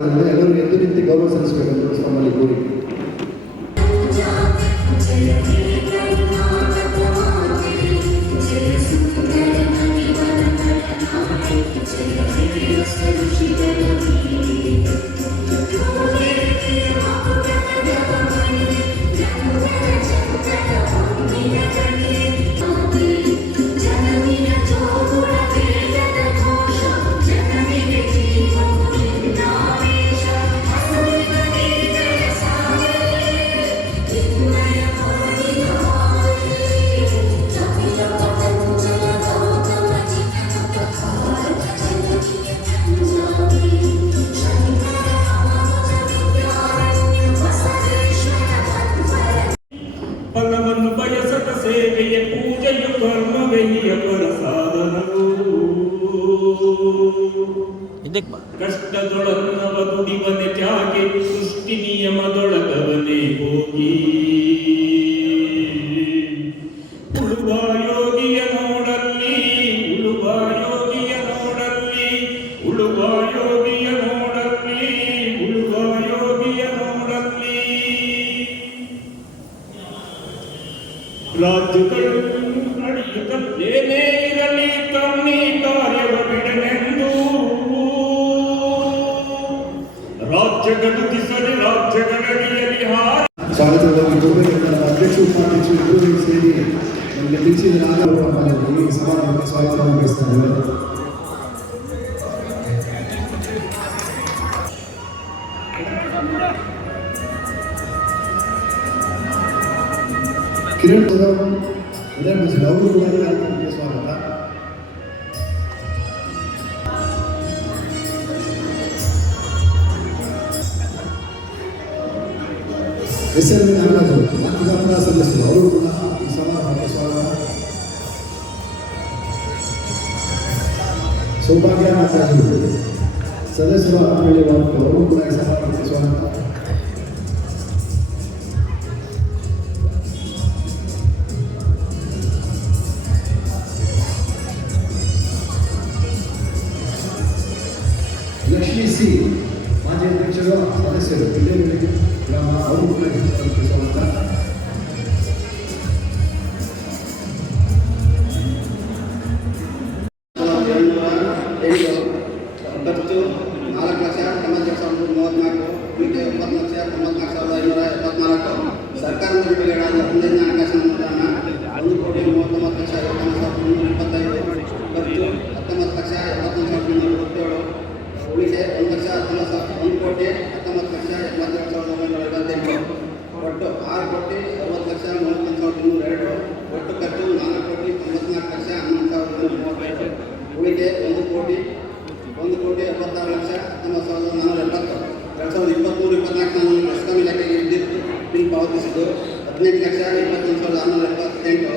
ಎಲ್ಲರೂ ಎದ್ದು ನಿಂತು ಗೌರವ ಸಲ್ಲಿಸಬೇಕಂತ ನಮ್ಮಲ್ಲಿ ಕೋರಿಕೆ ಕರ್ಮವೆಯ್ಯ ಪರ ಸಾಧನವು ಇದಕ್ಕೆ ರಾಜ್ಯಗಳು ನಡೆಯುತ್ತೇನೇ ಇರಲಿ ತನ್ನಿ ಕಾರ್ಯವ ಬಿಡನೆಂದು ರಾಜ್ಯಗಳು ದಿಸಲಿ ರಾಜ್ಯಗಳಡಿಯಲ್ಲಿ ಹಾರಿ ಸ್ವಾಗತವಾಗಿ ಗೌರವ ಅಧ್ಯಕ್ಷ ಉಪಾಧ್ಯಕ್ಷರು ಇಬ್ಬರು ಸೇರಿ ನಮಗೆ ತಿಳಿಸಿದ ಈ ಸಮಾರಂಭಕ್ಕೆ ಸ್ವಾಗತವನ್ನು ಬಯಸ್ತಾರೆ ಕಿರಣ್ ಸೌರವ್ ವಿಧಾನಸಭೆ ಅವರು ಕೂಡ ಈ ಕಾರ್ಯಕ್ರಮಕ್ಕೆ ಸ್ವಾಗತ ಎಸ್ ಎಲ್ ನಾಗರಾಜು ಮತದಾರರ ಸದಸ್ಯರು ಅವರು ಕೂಡ ಈ ಸಮಾರಂಭಕ್ಕೆ ಸ್ವಾಗತ ಸೌಭಾಗ್ಯ ನಾಗರಾಜು ಸದಸ್ಯರು ಆಮೇಲೆ ಅವರು ಕೂಡ ಈ ಸಮಾರಂಭಕ್ಕೆ ಸ್ವಾಗತ ಒಟ್ಟು ಆರು ಕೋಟಿ ಅರವತ್ತು ಲಕ್ಷ, ಮೂವತ್ತೊಂದು ಸಾವಿರದ ಇನ್ನೂರ ಎರಡು. ಒಟ್ಟು ಖರ್ಚು ನಾಲ್ಕು ಕೋಟಿ ತೊಂಬತ್ನಾಲ್ಕು ಲಕ್ಷ, ಹನ್ನೊಂದು ಸಾವಿರದ ಮೂವತ್ತೈದು ಉಳಿಕೆ ಒಂದು ಕೋಟಿ ಒಂದು ಕೋಟಿ ಎಪ್ಪತ್ತಾರು ಲಕ್ಷ, ಹತ್ತೊಂಬತ್ತು ಸಾವಿರದ ನಾನ್ನೂರ ಎಪ್ಪತ್ತು. ಎರಡು ಸಾವಿರದ ಇಪ್ಪತ್ತ್ಮೂರು ಇಪ್ಪತ್ನಾಲ್ಕು ನಾನು ಬೆಸ್ಕಾಂ ಇಲಾಖೆಗೆ ವಿದ್ಯುತ್ ಬಿಲ್ ಪಾವತಿಸಿದ್ದು ಹದಿನೆಂಟು ಲಕ್ಷ, ಇಪ್ಪತ್ತೊಂದು ಸಾವಿರದ ಆರುನೂರ ಎಪ್ಪತ್ತೆಂಟು.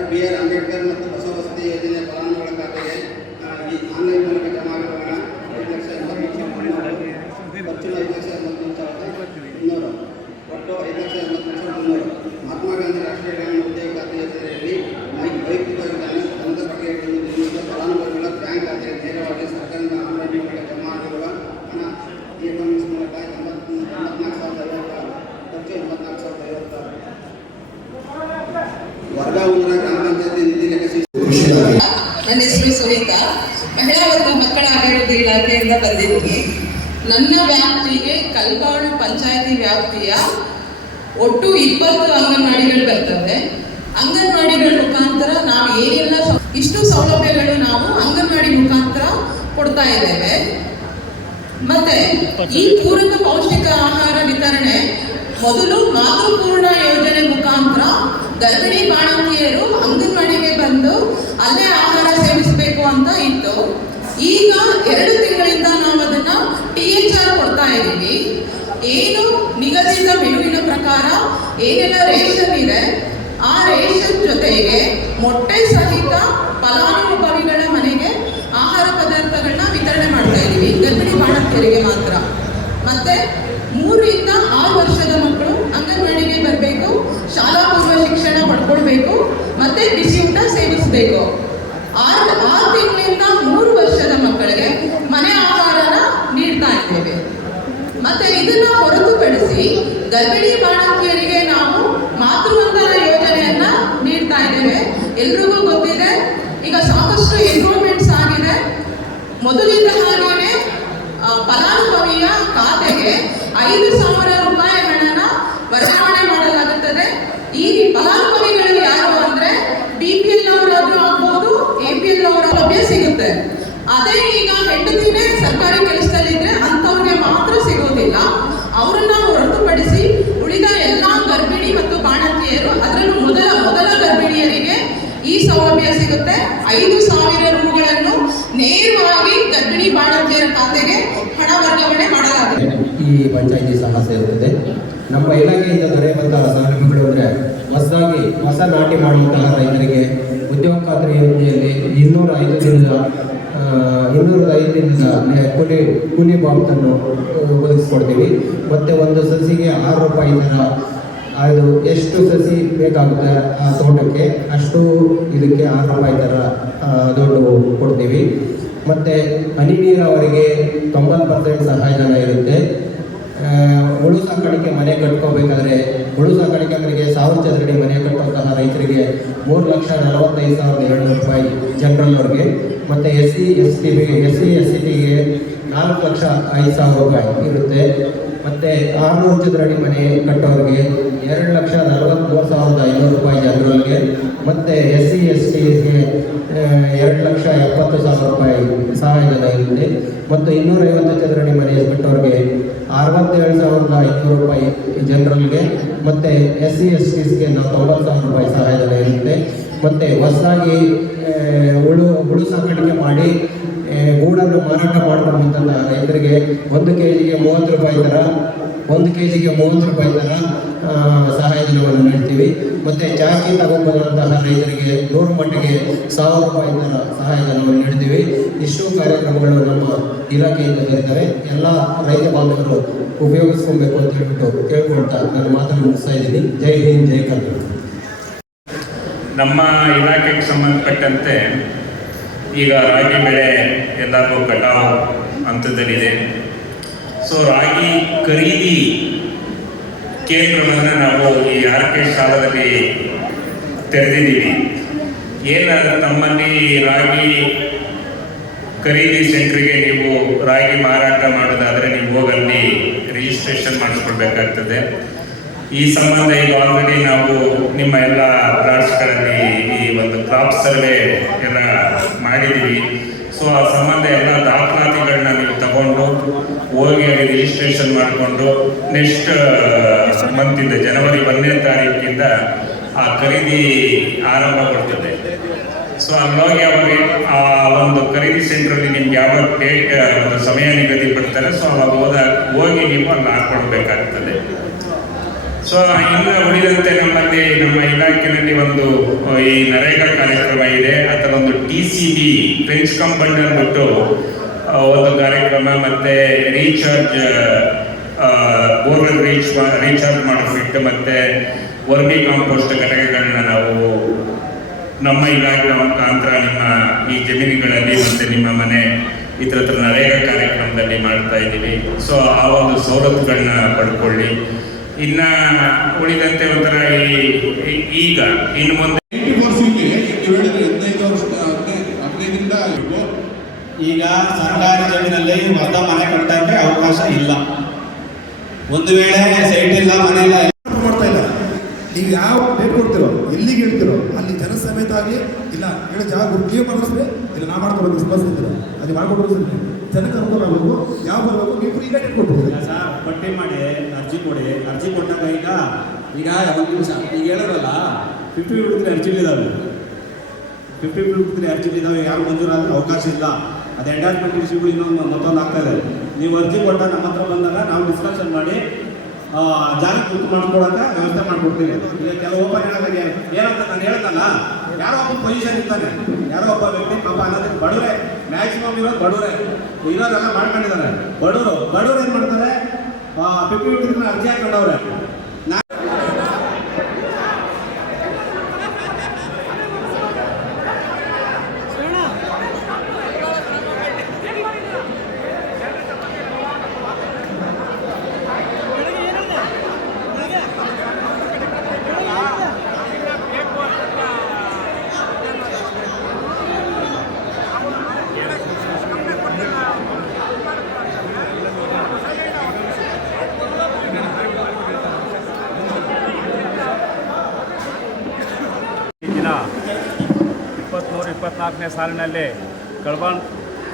ಡಾಕ್ಟರ್ ಬಿ ಆರ್ ಅಂಬೇಡ್ಕರ್ ಮತ್ತು ಬಸವ ವಸತಿ ಯೋಜನೆ ಫಲಾನುಭವಿಗಳ ಖಾತೆಗೆ ಆ, ಈ ಆನ್ಲೈನ್ ಮೂಲಕ ಜಮಾ ಆಗಿರುವ ಹಣ ಐದು ಲಕ್ಷ ಎಂಬತ್ಮೂರು ಸಾವಿರದ ಮುನ್ನೂರು ಖರ್ಚು ಐದು ಲಕ್ಷ ಎಂಬತ್ಮೂರು ಸಾವಿರದ ಇನ್ನೂರು ಒಟ್ಟು ಐದು ಲಕ್ಷ ಎಂಬತ್ಮೂರು ಸಾವಿರದ ಮುನ್ನೂರು ಮಹಾತ್ಮ ಗಾಂಧಿ ರಾಷ್ಟ್ರೀಯ ಗ್ರಾಮೀಣ ಉದ್ಯೋಗ ಖಾತೆ ಯೋಜನೆಯಲ್ಲಿ ವೈ- ವೈಯಕ್ತಿಕ ವಿಧಾನ ಧನದ ಪ್ರಕ್ರಿಯೆಗಳನ್ನು ನಿರ್ಮಿಸಿದ ಫಲಾನುಭವಿಗಳ ಬ್ಯಾಂಕ್ ಖಾತೆಗೆ ನೇರವಾಗಿ ಸರ್ಕಾರದ ಆನ್ಲೈನ್ ಮೂಲಕ ಜಮಾ ಆಗಿರುವ ಹಣ ಈ ಎಕನಾಮಿಕ್ಸ್ ಮೂಲಕ ಎಂಬತ್ತು ಎಂಬತ್ನಾಲ್ಕು ಸಾವಿರದ ಐವತ್ತಾರು ಖರ್ಚು ಎಂಬತ್ನಾಲ್ಕು ಸಾವಿರದ ಐವತ್ತಾರು ವರ್ಗಾವಣೆ ಗ್ರಾಮ ಪಂಚಾಯತಿ ನಿಧಿ ಲೆಕ್ಕ ಖುಷಿಯಾಗಿ ನನ್ನ ಹೆಸರು ಸುನೀತಾ ಮಹಿಳಾ ಮತ್ತು ಮಕ್ಕಳ ಅಭಿವೃದ್ಧಿ ಇಲಾಖೆಯಿಂದ ಬಂದಿದ್ದೀನಿ ನನ್ನ ವ್ಯಾಪ್ತಿಗೆ ಕಲ್ಪಾಡು ಪಂಚಾಯತಿ ವ್ಯಾಪ್ತಿಯ ಒಟ್ಟು ಇಪ್ಪತ್ತು ಅಂಗನವಾಡಿಗಳು ಬರ್ತವೆ. ಅಂಗನವಾಡಿಗಳ ಮುಖಾಂತರ ನಾವು ಏನೆಲ್ಲ ಇಷ್ಟು ಸೌಲಭ್ಯಗಳು ನಾವು ಅಂಗನವಾಡಿ ಮುಖಾಂತರ ಕೊಡ್ತಾ ಇದ್ದೇವೆ. ಮತ್ತೆ ಈ ಪೂರಕ ಪೌಷ್ಟಿಕ ಆಹಾರ ವಿತರಣೆ ಮೊದಲು ಮಾತೃಪೂರ್ಣ ಯೋಜನೆ ಮುಖಾಂತರ ಗರ್ಭಿಣಿ ಬಾಣಂತಿಯರು ಅಂಗನವಾಡಿಗೆ ಬಂದು ಅಲ್ಲೇ ಆಹಾರ ಸೇವಿಸಬೇಕು ಅಂತ ಇತ್ತು. ಈಗ ಎರಡು ತಿಂಗಳಿಂದ ನಾವು ಅದನ್ನ ಟಿ ಎಚ್ ಆರ್ ಕೊಡ್ತಾ ಇದ್ದೀವಿ. ಏನು ನಿಗದಿತ ಮೆನುವಿನ ಪ್ರಕಾರ ಏನೆಲ್ಲ ರೇಷನ್ ಇದೆ, ಆ ರೇಷನ್ ಜೊತೆಗೆ ಮೊಟ್ಟೆ ಸಹಿತ ಫಲಾನುಭವಿಗಳ ಮನೆಗೆ ಆಹಾರ ಪದಾರ್ಥಗಳನ್ನ ವಿತರಣೆ ಮಾಡ್ತಾ ಇದ್ದೀವಿ. ಗರ್ಭಿಣಿ ಬಾಣಂತಿಯರಿಗೆ ಮಾತ್ರ. ಮತ್ತೆ ಮೂರರಿಂದ ಆರು ವರ್ಷದ ಮಕ್ಕಳು ಇದನ್ನ ಹೊರತುಪಡಿಸಿ ಗರ್ಭಿಣಿ ಬಾಣಂತಿಯರಿಗೆ ನಾವು ಮಾತೃವಂದನ ಯೋಜನೆಯನ್ನ ನೀಡ್ತಾ ಇದ್ದೇವೆ. ಎಲ್ರಿಗೂ ಗೊತ್ತಿದೆ. ಈಗ ಸಾಕಷ್ಟು ಇಂಪ್ರೂವ್ಮೆಂಟ್ಸ್ ಆಗಿದೆ. ಮೊದಲಿಂದ ಈ ಪಂಚಾಯಿತಿ ಸಹ ಸೇರುತ್ತದೆ. ನಮ್ಮ ಇಲಾಖೆಯಿಂದ ದೊರೆಯುವಂತಹ ಸೌಲಭ್ಯಗಳು ಅಂದರೆ ಹೊಸದಾಗಿ ಹೊಸ ನಾಟಿ ಮಾಡುವಂತಹ ರೈತರಿಗೆ ಉದ್ಯೋಗ ಖಾತ್ರಿ ಯೋಜನೆಯಲ್ಲಿ ಇನ್ನೂರ ಐದರಿಂದ ಇನ್ನೂರ ಐದರಿಂದ ಕೂಲಿ ಕೂಲಿ ಬಾಬ್ತನ್ನು ಒದಗಿಸ್ಕೊಡ್ತೀವಿ. ಮತ್ತು ಒಂದು ಸಸಿಗೆ ಆರು ರೂಪಾಯಿ ಥರ ಅದು ಎಷ್ಟು ಸಸಿ ಬೇಕಾಗುತ್ತೆ ಆ ತೋಟಕ್ಕೆ, ಅಷ್ಟು ಇದಕ್ಕೆ ಆರು ರೂಪಾಯಿ ಥರ ದುಡ್ಡು ಕೊಡ್ತೀವಿ. ಮತ್ತು ಹನಿ ನೀರಾವರಿಗೆ ತೊಂಬತ್ತು ಪರ್ಸೆಂಟ್ ಸಹಾಯಧನ ಇರುತ್ತೆ. ಹುಳು ಸಾಕಾಣಿಕೆ ಮನೆ ಕಟ್ಕೋಬೇಕಾದ್ರೆ ಹುಳು ಸಾಕಾಣಿಕೆಗಳಿಗೆ ಸಾವಿರ ಚದರಡಿ ಮನೆ ಕಟ್ಟುವಂತಹ ರೈತರಿಗೆ ಮೂರು ಲಕ್ಷ ನಲವತ್ತೈದು ಸಾವಿರದ ಏಳ್ನೂರು ರೂಪಾಯಿ ಜನರಲ್ನವ್ರಿಗೆ ಮತ್ತು S C, S T S C S C ಟಿಗೆ ನಾಲ್ಕು ಲಕ್ಷ ಐದು ಸಾವಿರ ರೂಪಾಯಿ ಇರುತ್ತೆ. ಮತ್ತು ಆರುನೂರು ಚದರಡಿ ಮನೆ ಕಟ್ಟೋರಿಗೆ ಎರಡು ಲಕ್ಷ ನಲವತ್ತ್ಮೂರು ಸಾವಿರದ ಐನೂರು ರೂಪಾಯಿ ಜನರಲ್ಗೆ, ಮತ್ತು ಎಸ್ ಸಿ, ಎಸ್ ಟಿಗೆ ಎರಡು ಲಕ್ಷ ಎಪ್ಪತ್ತು ಸಾವಿರ ರೂಪಾಯಿ ಸಹಾಯಧನ ಇರುತ್ತೆ. ಮತ್ತು ಇನ್ನೂರೈವತ್ತು ಚದರಡಿ ಮನೆ ಕಟ್ಟೋರಿಗೆ ಅರವತ್ತೇಳು ಸಾವಿರದ ಐನೂರು ರೂಪಾಯಿ ಜನರಲ್ಗೆ, ಮತ್ತು ಎಸ್ ಸಿ ಎಸ್ ಟಿಸ್ಗೆ ನಾವು ತೊಂಬತ್ತು ಸಾವಿರ ರೂಪಾಯಿ ಸಹಾಯಧನ ಇರುತ್ತೆ. ಮತ್ತು ಹೊಸದಾಗಿ ಹುಳು ಹುಳು ಸಾಕಾಣಿಕೆ ಮಾಡಿ ಗೂಡನ್ನು ಮಾರಾಟ ಮಾಡುವಂತಹ ರೈತರಿಗೆ ಒಂದು ಕೆ ಜಿಗೆ ಮೂವತ್ತು ರೂಪಾಯಿ ಥರ ಒಂದು ಕೆ ಜಿಗೆ ಮೂವತ್ತು ರೂಪಾಯಿ ಥರ ಸಹಾಯಧನವನ್ನು ನೀಡ್ತೀವಿ. ಮತ್ತು ಚಾಕಿ ತಗೊಂಡಂತಹ ರೈತರಿಗೆ ನೂರು ಮಟ್ಟಿಗೆ ಸಾವಿರ ರೂಪಾಯಿ ಥರ ಸಹಾಯಧನವನ್ನು ನೀಡ್ತೀವಿ. ಇಷ್ಟು ಕಾರ್ಯಕ್ರಮಗಳು ನಮ್ಮ ಇಲಾಖೆಯಿಂದ ಬರೀತಾರೆ ಎಲ್ಲ ರೈತ ಬಾಂಧವರು ಉಪಯೋಗಿಸ್ಕೊಬೇಕು ಅಂತ ಹೇಳ್ಬಿಟ್ಟು ಕೇಳ್ಕೊಳ್ತಾ ನನ್ನ ಮಾತನ್ನು ಮುಗಿಸ್ತಾ ಇದ್ದೀನಿ. ಜೈ ಹಿಂದ್, ಜೈ ಕರ್ನಾಟಕ. ನಮ್ಮ ಇಲಾಖೆಗೆ ಸಂಬಂಧಪಟ್ಟಂತೆ ಈಗ ರಾಗಿ ಬೆಳೆ ಎಲ್ಲರಿಗೂ ಕಟಾವು ಹಂತದಲ್ಲಿದೆ. ಸೊ ರಾಗಿ ಖರೀದಿ ಕೇಂದ್ರವನ್ನು ನಾವು ಈ ಆರ್ ಕೆ ಶಾಲದಲ್ಲಿ ತೆರೆದಿದ್ದೀವಿ. ಏನಾದರೂ ತಮ್ಮಲ್ಲಿ ರಾಗಿ ಖರೀದಿ ಸೆಂಟ್ರಿಗೆ ನೀವು ರಾಗಿ ಮಾರಾಟ ಮಾಡೋದಾದರೆ ನೀವು ಹೋಗಲ್ಲಿ ರಿಜಿಸ್ಟ್ರೇಷನ್ ಮಾಡಿಸ್ಕೊಳ್ಬೇಕಾಗ್ತದೆ. ಈ ಸಂಬಂಧ ಈಗ ಆಲ್ರೆಡಿ ನಾವು ನಿಮ್ಮ ಎಲ್ಲ ಪ್ಲಾಟ್ಸ್ಗಳಲ್ಲಿ ಈ ಒಂದು ಕ್ರಾಪ್ ಸರ್ವೆ ಎಲ್ಲ ಮಾಡಿದ್ದೀವಿ. ಸೊ ಆ ಸಂಬಂಧ ಎಲ್ಲ ದಾಖಲಾತಿಗಳನ್ನ ನೀವು ತಗೊಂಡು ಹೋಗಿ ಅಲ್ಲಿ ರಿಜಿಸ್ಟ್ರೇಷನ್ ಮಾಡಿಕೊಂಡು ನೆಕ್ಸ್ಟ್ ಮಂತಿಂದ ಜನವರಿ ಒಂದನೇ ತಾರೀಕಿಂದ ಆ ಖರೀದಿ ಆರಂಭಗೊಳ್ತದೆ. ಸೊ ಅಲ್ಲೋಗಿ ಅವರಿಗೆ ಆ ಒಂದು ಖರೀದಿ ಸೆಂಟ್ರಲ್ಲಿ ನಿಮ್ಗೆ ಯಾವಾಗ ಡೇಟ್ ಒಂದು ಸಮಯ ನಿಗದಿ ಪಡ್ತಾರೆ ಸೊ ಅವಾಗ ಹೋದಾಗ ಹೋಗಿ ನೀವು ಅಲ್ಲಿ ಹಾಕೊಳ್ಬೇಕಾಗ್ತದೆ ಸೊ ಇನ್ನು ಉಳಿದಂತೆ ನಮ್ಮಲ್ಲಿ ನಮ್ಮ ಇಲಾಖೆಯಲ್ಲಿ ಒಂದು ಈ ನರೇಗಾ ಕಾರ್ಯಕ್ರಮ ಇದೆ. ಅಥವಾ ಒಂದು T C B trench company ಅಂದ್ಬಿಟ್ಟು ಒಂದು ಕಾರ್ಯಕ್ರಮ ಮತ್ತೆ ರೀಚಾರ್ಜ್ ಬೋರ್ವೆಲ್ ರೀಚ್ ರೀಚಾರ್ಜ್ ಮಾಡಿಸ್ಬಿಟ್ಟು ಮತ್ತೆ ವರ್ಮಿ ಕಾಂಪೋಸ್ಟ್ ಘಟಕಗಳನ್ನ ನಾವು ನಮ್ಮ ಇಲಾಖೆ ಮುಖಾಂತರ ನಿಮ್ಮ ಈ ಜಮೀನುಗಳಲ್ಲಿ ಮತ್ತೆ ನಿಮ್ಮ ಮನೆ ಇತರ ಹತ್ರ ನರೇಗಾ ಕಾರ್ಯಕ್ರಮದಲ್ಲಿ ಮಾಡ್ತಾ ಇದ್ದೀವಿ. ಸೊ ಆ ಒಂದು ಸವಲತ್ತುಗಳನ್ನ ಪಡ್ಕೊಳ್ಳಿ. ಇನ್ನ ಉಳಿದಂತೆ ಒಂಥರ ಈಗ ಇನ್ನು ಮುಂದೆ. ಈಗ ಸರ್ಕಾರಿ ಜಮೀನಲ್ಲಿ ಹೊಸ ಮನೆ ಕಟ್ಟಕ್ಕೆ ಅವಕಾಶ ಇಲ್ಲ. ಒಂದು ವೇಳೆ ಸೈಟ್ ಇಲ್ಲ ಮನೆ ಇಲ್ಲ ಮಾಡ್ತಾ ಇಲ್ಲ. ನೀವು ಯಾವ ಡೇಟ್ ಕೊಡ್ತಿರೋ ಎಲ್ಲಿಗೆ ಹೇಳ್ತಿರೋ ಅಲ್ಲಿ ಜನ ಸಮೇತ ಆಗಿ ಇಲ್ಲ ಹೇಳೋ ಜಾಗ ಗುರುತಿಯೇ ಮಾಡಿಸ್ರೆ ಇಲ್ಲ ನಾ ಮಾಡ್ಕೊಡೋದು ಬರ್ಸಿದ್ದೀರ ಅದು ಮಾಡ್ಕೊಡೋದು ಜನಕ್ಕೆ ಅನುಕೂಲ ಆಗಬೇಕು ಯಾವ ಬರಬೇಕು ನೀವು ಫ್ರೀ ಡೇಟ್ ಕೊಡ್ತೀರಿ ಸರ್ ಪಟ್ಟಿ ಮಾಡಿ, ಅರ್ಜಿ ಕೊಡಿ. ಅರ್ಜಿ ಕೊಟ್ಟಾಗ ಈಗ ಈಗ ಒಂದು ನಿಮಿಷ, ಈಗ ಹೇಳೋದಲ್ಲ ಫಿಫ್ಟಿ ಫಿಫ್ಟಿ ಅರ್ಜಿಲಿದ್ದಾವೆ ಫಿಫ್ಟಿ ಫಿಫ್ಟಿ ಇದಾವೆ ಯಾರು ಮಂಜೂರಾದ್ರೆ ಅವಕಾಶ ಇಲ್ಲ. ಅದು ಎಂಡಾರ್ಮೆಂಟ್ ಇಶ್ಯೂಗಳು ಇನ್ನೊಂದು ಮತ್ತೊಂದು ಆಗ್ತಾ ಇದೆ. ನೀವು ಅರ್ಜಿ ಕೊಟ್ಟಾಗ ನಮ್ಮ ಹತ್ರ ಬಂದಾಗ ನಾವು ಡಿಸ್ಕಷನ್ ಮಾಡಿ ಜಾಗ ಗುರುತು ಮಾಡ್ಕೊಳಕ್ಕೆ ವ್ಯವಸ್ಥೆ ಮಾಡ್ಕೊಡ್ತೀನಿ ಈಗ ಕೆಲವು ಓಪನ್ ಹೇಳಿದಾಗ ಏನಂತ ನಾನು ಹೇಳ್ದಲ್ಲ, ಯಾರೋ ಒಬ್ಬ ಪೊಸಿಷನ್ ಇರ್ತಾನೆ ಯಾರೋ ಒಬ್ಬ ವ್ಯಕ್ತಿ ಪಾಪ ಅನ್ನೋದಕ್ಕೆ ಬಡವರೇ. ಮ್ಯಾಕ್ಸಿಮಮ್ ಇರೋದು ಬಡವರೇ. ಇರೋರೆಲ್ಲ ಮಾಡ್ಕೊಂಡಿದ್ದಾರೆ. ಬಡವರು ಬಡವರು ಏನು ಮಾಡ್ತಾರೆ? ಫಿಫ್ಟಿ ಅರ್ಜಿ ಹಾಕೊಂಡವ್ರೆ. ಇಪ್ಪತ್ನಾಲ್ಕನೇ ಸಾಲಿನಲ್ಲಿ ಕಳಬಾನ್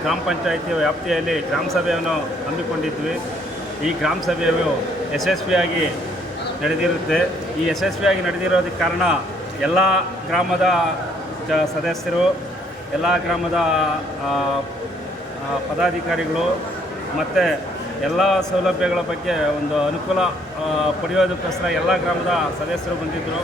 ಗ್ರಾಮ ಪಂಚಾಯಿತಿ ವ್ಯಾಪ್ತಿಯಲ್ಲಿ ಗ್ರಾಮ ಸಭೆಯನ್ನು ಹಮ್ಮಿಕೊಂಡಿದ್ವಿ. ಈ ಗ್ರಾಮ ಸಭೆಯು ಯಶಸ್ವಿಯಾಗಿ ನಡೆದಿರುತ್ತೆ. ಈ ಯಶಸ್ವಿಯಾಗಿ ನಡೆದಿರೋದಕ್ಕೆ ಕಾರಣ ಎಲ್ಲ ಗ್ರಾಮದ ಜ ಸದಸ್ಯರು, ಎಲ್ಲ ಗ್ರಾಮದ ಪದಾಧಿಕಾರಿಗಳು ಮತ್ತು ಎಲ್ಲ ಸೌಲಭ್ಯಗಳ ಬಗ್ಗೆ ಒಂದು ಅನುಕೂಲ ಪಡೆಯೋದಕ್ಕೋಸ್ಕರ ಎಲ್ಲ ಗ್ರಾಮದ ಸದಸ್ಯರು ಬಂದಿದ್ದರು.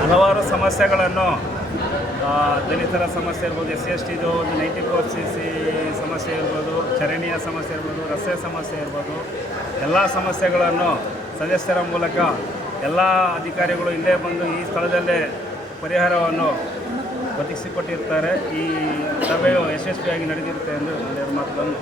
ಹಲವಾರು ಸಮಸ್ಯೆಗಳನ್ನು ದಲಿತರ ಸಮಸ್ಯೆ ಇರ್ಬೋದು ಎಸ್ ಸಿ ಎಸ್ ಟಿದು ಒಂದು ನೈಂಟಿ ಫೋರ್ ಸಿ ಸಿ ಸಮಸ್ಯೆ ಇರ್ಬೋದು ಚರಂಡಿಯ ಸಮಸ್ಯೆ ಇರ್ಬೋದು ರಸ್ತೆ ಸಮಸ್ಯೆ ಇರ್ಬೋದು ಎಲ್ಲ ಸಮಸ್ಯೆಗಳನ್ನು ಸದಸ್ಯರ ಮೂಲಕ ಎಲ್ಲ ಅಧಿಕಾರಿಗಳು ಇಲ್ಲೇ ಬಂದು ಈ ಸ್ಥಳದಲ್ಲೇ ಪರಿಹಾರವನ್ನು ಒದಗಿಸಿಕೊಟ್ಟಿರ್ತಾರೆ. ಈ ಸಭೆಯು ಯಶಸ್ವಿಯಾಗಿ ನಡೆದಿರುತ್ತೆ ಎಂದು ಮಾತುಗಳನ್ನು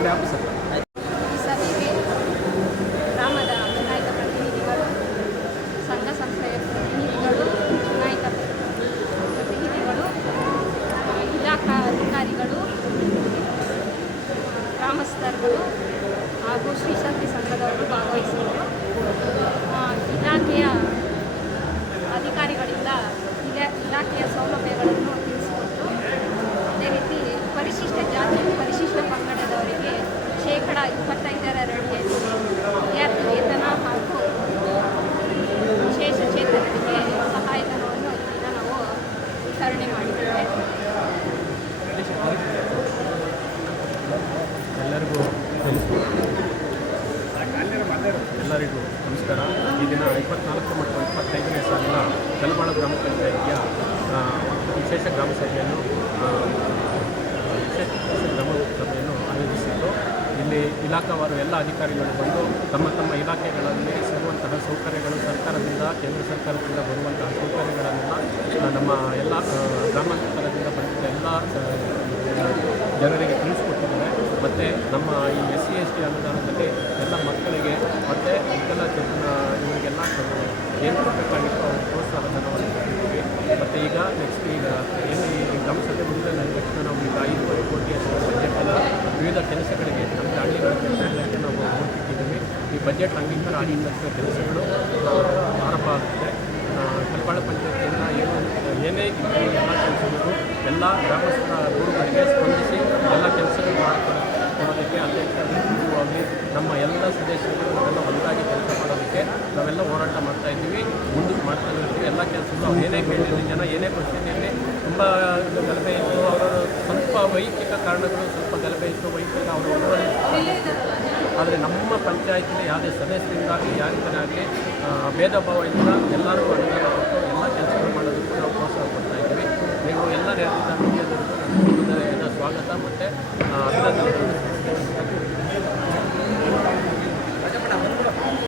ಈ ಸಭೆಗೆ ಗ್ರಾಮದ ಚುನಾಯಿತ ಪ್ರತಿನಿಧಿಗಳು ಸಂಘ ಸಂಸ್ಥೆಯ ಪ್ರತಿನಿಧಿಗಳು ಚುನಾಯಿತ ಪ್ರತಿನಿಧಿಗಳು ಇಲಾಖಾ ಅಧಿಕಾರಿಗಳು ಗ್ರಾಮಸ್ಥರುಗಳು ಹಾಗೂ ಶ್ರೀಶಕ್ತಿ ಸಂಘದವರು ಭಾಗವಹಿಸಿದರು ಆ, ಇಲಾಖೆಯ ಅಧಿಕಾರಿಗಳಿಂದ ಇಲಾ ಇಲಾಖೆಯ ಸೌಲಭ್ಯಗಳನ್ನು ತಿಳಿಸಿಕೊಟ್ಟು ಅದೇ ರೀತಿ ಪರಿಶಿಷ್ಟ ಜಾತಿ ಪರಿಶಿಷ್ಟ ಪಂಗಡದವರಿಗೆ ಶೇಕಡ ಇಪ್ಪತ್ತೈದರಡಿಯಲ್ಲಿ ವಿದ್ಯಾರ್ಥಿ ವೇತನ ಹಾಗೂ ವಿಶೇಷ ಚೇತನರಿಗೆ ಸಹಾಯಧನವನ್ನು ಈ ದಿನ ನಾವು ವಿತರಣೆ ಮಾಡಿದ್ದೇವೆ ಎಲ್ಲರಿಗೂ ಎಲ್ಲರಿಗೂ ನಮಸ್ಕಾರ ಈ ದಿನ ಇಪ್ಪತ್ನಾಲ್ಕು ಮತ್ತು ಇಪ್ಪತ್ತೈದನೇ ಸಾಲಿನ ಕಲ್ಬಾಳ ಗ್ರಾಮ ಪಂಚಾಯಿತಿಯ ಆ, ವಿಶೇಷ ಗ್ರಾಮ ಸಭೆಯನ್ನು ಆ, ವಿಶೇಷ ಗ್ರಾಮ ಸಭೆಯನ್ನು ಆಯೋಜಿಸಿದ್ದು ಇಲ್ಲಿ ಇಲಾಖಾವಾರು ಎಲ್ಲ ಅಧಿಕಾರಿಗಳು ಬಂದು ತಮ್ಮ ತಮ್ಮ ಇಲಾಖೆಗಳಲ್ಲಿ ಸಿಗುವಂತಹ ಸೌಕರ್ಯಗಳು ಸರ್ಕಾರದಿಂದ, ಕೇಂದ್ರ ಸರ್ಕಾರದಿಂದ ಬರುವಂತಹ ಸೌಕರ್ಯಗಳನ್ನೆಲ್ಲ ನಮ್ಮ ಎಲ್ಲ ಗ್ರಾಮಾಂತರದಿಂದ ಬಂದಿದ್ದ ಎಲ್ಲ ಜನರಿಗೆ ತಿಳಿಸ್ಕೊಟ್ಟಿದ್ದಾರೆ. ಮತ್ತು ನಮ್ಮ ಈ ಎಸ್ ಸಿ ಎಸ್ ಟಿ ಅನುದಾನದಲ್ಲಿ ಎಲ್ಲ ಮಕ್ಕಳಿಗೆ, ಮತ್ತು ಇದೆಲ್ಲ ಇವರಿಗೆಲ್ಲ ಏನು ಕೊಡಬೇಕಾಗಿತ್ತು ಅವ್ರ ಪ್ರೋತ್ಸಾಹ ಧನವನ್ನು ಕೊಟ್ಟಿದ್ದೀವಿ. ಮತ್ತು ಈಗ ನೆಕ್ಸ್ಟ್ ಈಗ ಏನು ಮುಂದೆ ಸಭೆ ಮುಂದೆ ತಕ್ಷಣ ನಾವು ಈಗ ಐದೂವರೆ ಕೋಟಿ ಅಷ್ಟು ಎಲ್ಲ ವಿವಿಧ ಕೆಲಸಗಳಿಗೆ ನಮ್ಮ ಹಳ್ಳಿಗಳ ಕೆಲಸಗಳಿಗೆ ನಾವು ಕೊಟ್ಟಿದ್ದೀವಿ ಈ ಬಜೆಟ್ ಆಗಿದ ತಕ್ಷಣ ಕೆಲಸಗಳು ಆರಂಭ ಆಗುತ್ತೆ. ಕಲ್ಪಾಳ ಪಂಚಾಯತಿಯಿಂದ ಏನು, ಏನೇ ಎಲ್ಲ ಕೆಲಸಗಳು, ಎಲ್ಲ ಗ್ರಾಮಸ್ಥರ ದೂರುಗಳಿಗೆ ಸ್ಪಂದಿಸಿ ಎಲ್ಲ ಕೆಲಸಗಳು ಮಾಡಿಕೊಡ ಕೊಡೋದಕ್ಕೆ ಅಧ್ಯಕ್ಷರು ಆಗಲಿ ನಮ್ಮ ಎಲ್ಲ ಸದಸ್ಯರು ನಾವೆಲ್ಲ ಒಂದಾಗಿ ಕೆಲಸ ಮಾಡೋದಕ್ಕೆ ನಾವೆಲ್ಲ ಹೋರಾಟ ಮಾಡ್ತಾ ಇದ್ದೀವಿ. ಮುಂದಕ್ಕೆ ಮಾಡ್ತಾ ಇರ್ತೀವಿ. ಎಲ್ಲ ಕೆಲಸಗಳು ಏನೇ ಕೇಳಿರಲಿ, ಜನ ಏನೇ ಕ್ವಶನ್ ತುಂಬ ಗಲಭೆ ಇತ್ತು. ಅವರ ಸ್ವಲ್ಪ ವೈಯಕ್ತಿಕ ಕಾರಣಗಳು ಸ್ವಲ್ಪ ಗಲಭೆ ಇತ್ತು. ವೈಯಕ್ತಿಕ ಅವರು ಆದರೆ ನಮ್ಮ ಪಂಚಾಯತಿನ ಯಾವುದೇ ಸದಸ್ಯರಿಂದಾಗಲಿ ಯಾರಿಗಾಗಲಿ ಆಗಲಿ ಭೇದ ಭಾವ ಇಲ್ಲ ಎಲ್ಲರೂ ಅನುದಾನ ಕೊಟ್ಟು ಎಲ್ಲ ಕೆಲಸಗಳು ಮಾಡೋದಕ್ಕೂ ನಾವು ಪ್ರೋತ್ಸಾಹ ಕೊಡ್ತಾ ಇದ್ದೀವಿ. ನೀವು ಎಲ್ಲರೂ ಸ್ವಾಗತ ಮತ್ತು ಅಭಿನಂದನೆಗಳನ್ನು